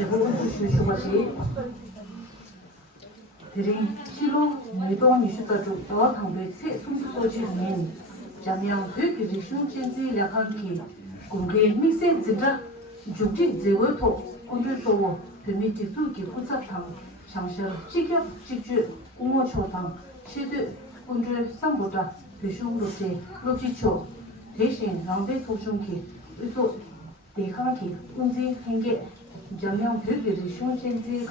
대부분 주시고지 드림 실로 매동 이슈다주 더 당배 세 숨소지는 자명 되게 리슈진지 약하기 공개 믹스 진짜 죽지 제거토 공주소고 드미지 수기 후사탕 상셔 직격 직주 공모초당 시드 공주 상보다 배송로제 로지초 대신 랑배 소중기 의소 대항기 운지 행계 자명 되게 리슈진지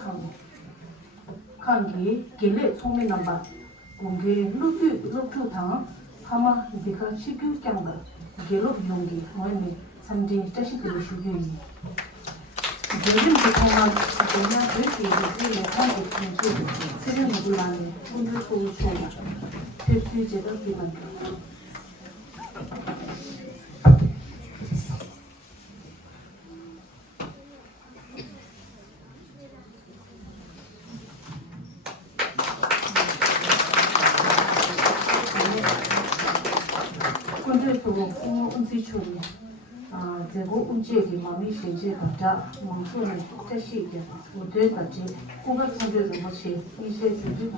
칸기 길레 소매 넘바 공개 루투당 하마 디가 시규 짱가 게로 용기 뭐니 삼진 자식들이 쉬기니 요즘 보통은 그냥 그렇게 이제 한국 정치 세력 누구라는 분들 소위 총 대수제가 기반 제고 운제기 마음이 신제가다 몽소는 뜻이게 우대다지 고백 상대도 뭐시 이제 준비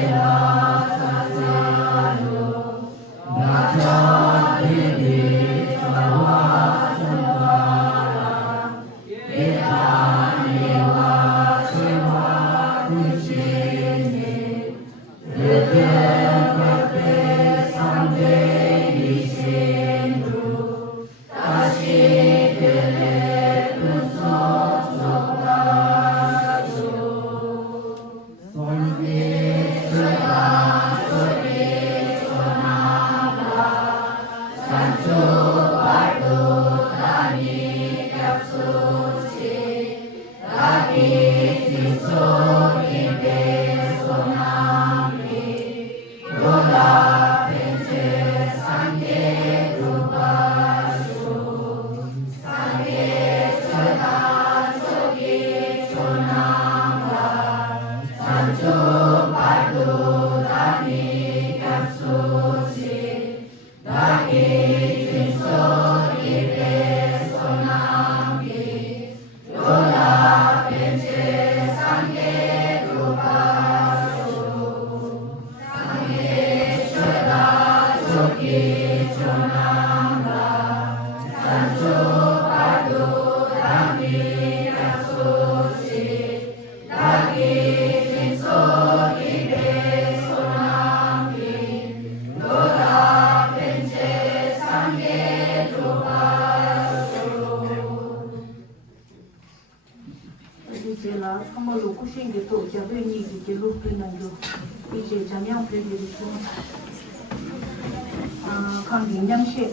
Yeah. look to nango 이제 jamyang play 강 인장시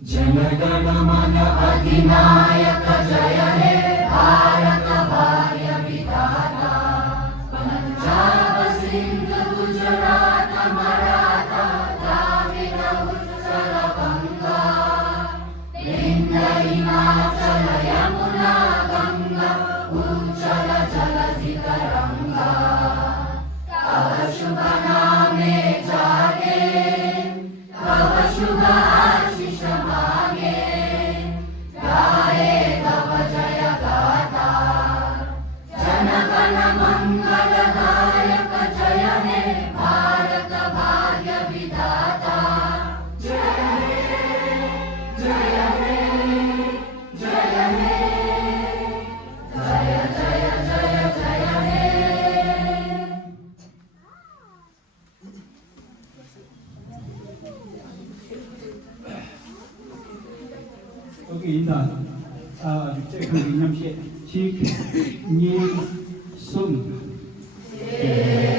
जनगणमन अधिनायक जय हे भारत भाग्य विधाता पंजाब सिंध गुजरात मराठा द्राविड उत्कल गंगा विंध्य हिमाचल यमुना गंगा उज्जल जलधि तरंगा तव शुभ नामे जागे तव शुभ आशीष मागे गाए तव जय गाथा जनगण मंगलदायक जय हे भारत भाग्य विधाता जय हे जय हे जय हे जय जय जय जय हे 여기 인사 육제 강림시 직니순 Hey,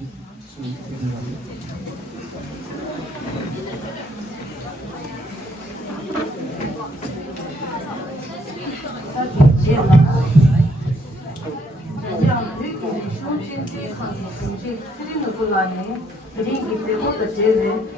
这样，这个胸腺健康的胸腺，这里的不拉呢，这里一直我的这个。